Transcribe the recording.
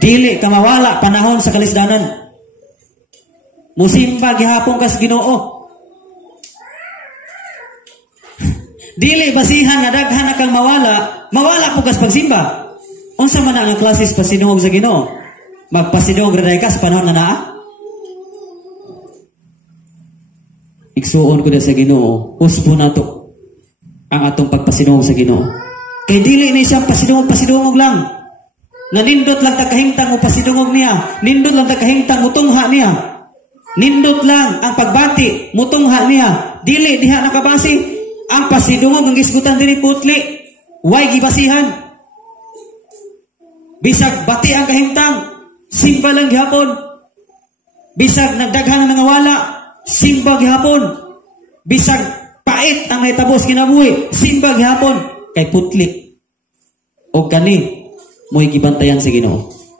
Dili ka mawala panahon sa kalisdanan. Musimba gihapon ka sa Ginoo. Dili basihan nga daghan na kang mawala po kas pagsimba. Unsa man ang klases pasinuhog sa Ginoo? Magpasinuhog ra ka sa panahon nga naa? Igsuon ko na sa Ginoo, usbo nato ang atong pagpasinuhog sa Ginoo. Kay dili ni siya pasidungog lang. Nanindot lang takahingtang o pasidungog niya. Nindot lang takahingtang mutungha niya. Nindot lang ang pagbati, mutungha niya. Dili diha nakabasi. Ang pasidungog ang gisgutan diri putli. Way gibasihan. Bisag bati ang kahingtang, simba lang gihapon. Bisag nagdaghan ang nangawala, simba gihapon. Bisag pait ang naitabos kinabuhi, simba gihapon. Kay putli. O kani mo'y gibantayan sa Ginoo.